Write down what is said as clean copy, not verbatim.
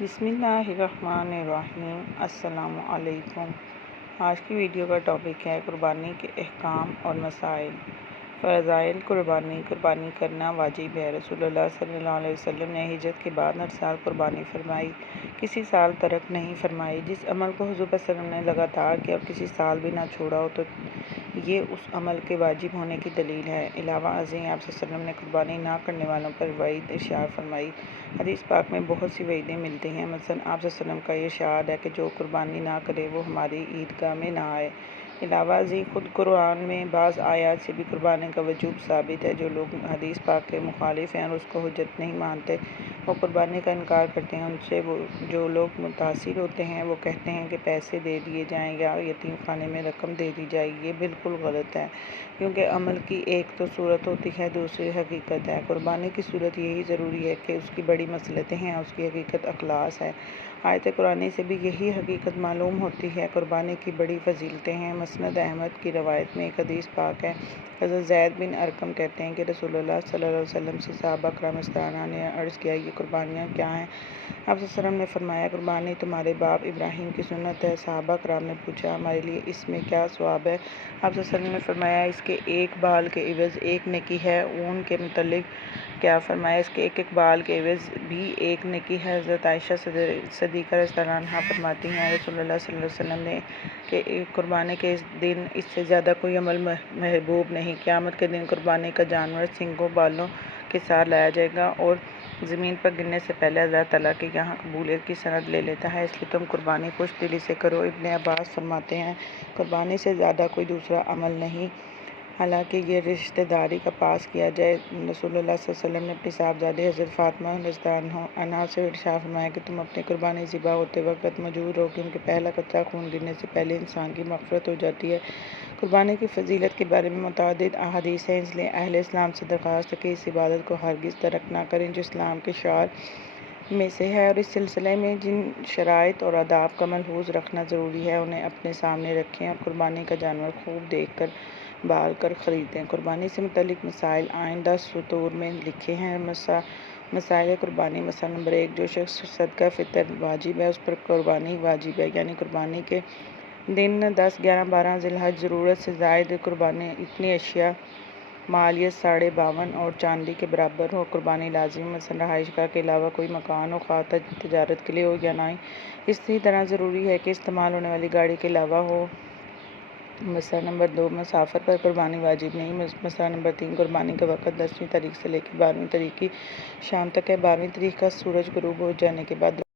بسم اللہ الرحمن الرحیم۔ السلام علیکم۔ آج کی ویڈیو کا ٹاپک ہے قربانی کے احکام اور مسائل۔ فضائل قربانی کرنا واجب ہے۔ رسول اللہ صلی اللہ علیہ وسلم نے ہجرت کے بعد ہر سال قربانی فرمائی، کسی سال ترک نہیں فرمائی۔ جس عمل کو حضور صلی اللہ علیہ وسلم نے لگاتار کیا اور کسی سال بھی نہ چھوڑا ہو تو یہ اس عمل کے واجب ہونے کی دلیل ہے۔ علاوہ ازیں آپ صلی اللہ علیہ وسلم نے قربانی نہ کرنے والوں پر وعید ارشاد فرمائی۔ حدیث پاک میں بہت سی وعیدیں ملتی ہیں۔ مثلاً آپ صلی اللہ علیہ وسلم کا یہ ارشاد ہے کہ جو قربانی نہ کرے وہ ہماری عیدگاہ میں نہ آئے۔ علاوہ ازیں خود قرآن میں بعض آیات سے بھی قربانی کا وجوب ثابت ہے۔ جو لوگ حدیث پاک کے مخالف ہیں اور اس کو حجت نہیں مانتے، وہ قربانی کا انکار کرتے ہیں۔ ان سے جو لوگ متاثر ہوتے ہیں وہ کہتے ہیں کہ پیسے دے دیے جائیں یا یتیم خانے میں رقم دے دی جائے۔ یہ بالکل غلط ہے، کیونکہ عمل کی ایک تو صورت ہوتی ہے، دوسری حقیقت ہے۔ قربانی کی صورت یہی ضروری ہے کہ اس کی بڑی مصلحتیں ہیں، اس کی حقیقت اخلاص ہے۔ آیت قرآنی سے بھی یہی حقیقت معلوم ہوتی ہے۔ قربانی کی بڑی فضیلتیں ہیں۔ مسند احمد کی روایت میں ایک حدیث پاک ہے۔ حضرت زید بن ارقم کہتے ہیں کہ رسول اللہ صلی اللہ علیہ وسلم سے صحابہ کرام رضوان نے عرض کیا، یہ قربانیاں کیا ہیں؟ آپ صلی اللہ علیہ وسلم نے فرمایا، قربانی تمہارے باپ ابراہیم کی سنت ہے۔ صحابہ کرام نے پوچھا، ہمارے لیے اس میں کیا ثواب ہے؟ آپ صلی اللہ علیہ وسلم نے فرمایا، اس کے ایک بال کے عوض ایک نیکی ہے۔ اون کے متعلق کیا فرمایا؟ اس کے ایک بال کے عوض بھی ایک نیکی ہے۔ حضرت عائشہ صدیقہ رضی اللہ عنہا فرماتی ہیں، رسول اللہ صلی اللہ علیہ وسلم نے کہ قربانی کے دن اس سے زیادہ کوئی عمل محبوب نہیں۔ قیامت کے دن قربانی کا جانور سنگوں بالوں کے ساتھ لایا جائے گا اور زمین پر گرنے سے پہلے اللہ تعالیٰ کے یہاں قبولیت کی سند لے لیتا ہے، اس لیے تم قربانی خوش دلی سے کرو۔ ابن عباس فرماتے ہیں، قربانی سے زیادہ کوئی دوسرا عمل نہیں، حالانکہ یہ رشتہ داری کا پاس کیا جائے۔ رسول اللہ صلی اللہ علیہ وسلم نے اپنی صاحبزادی حضرت فاطمہ رضی اللہ عنہا سے ارشاد فرمایا کہ تم اپنی قربانی ذبح ہوتے وقت موجود رہو، کیونکہ پہلا قطرہ خون گرنے سے پہلے انسان کی مغفرت ہو جاتی ہے۔ قربانی کی فضیلت کے بارے میں متعدد احادیث ہیں، اس لیے اہل اسلام سے درخواست ہے کہ اس عبادت کو ہرگز ترک نہ کریں جو اسلام کے شعائر میں سے ہے، اور اس سلسلے میں جن شرائط اور آداب کا ملحوظ رکھنا ضروری ہے انہیں اپنے سامنے رکھیں اور قربانی کا جانور خوب دیکھ کر بال کر خریدیں۔ قربانی سے متعلق مسائل آئندہ سطور میں لکھے ہیں۔ مسائل قربانی: مسئلہ نمبر 1، جو شخص صدقہ فطر واجب ہے اس پر قربانی واجب ہے، یعنی قربانی کے دن 10، 11، 12 ذی الحجہ ضرورت سے زائد قربانی اتنی اشیاء مالیت 52.5 اور چاندی کے برابر ہو، قربانی لازم ہے۔ مثلاً رہائش گاہ کے علاوہ کوئی مکان ہو، خواہ تجارت کے لیے ہو یا نہ ہی۔ اسی طرح ضروری ہے کہ استعمال ہونے والی گاڑی کے علاوہ ہو۔ مسئلہ نمبر 2، مسافر پر قربانی واجب نہیں۔ مسئلہ نمبر 3، قربانی کا وقت 10ویں تاریخ سے لے کے 12ویں تاریخ کی شام تک ہے۔ 12ویں تاریخ کا سورج غروب ہو جانے کے بعد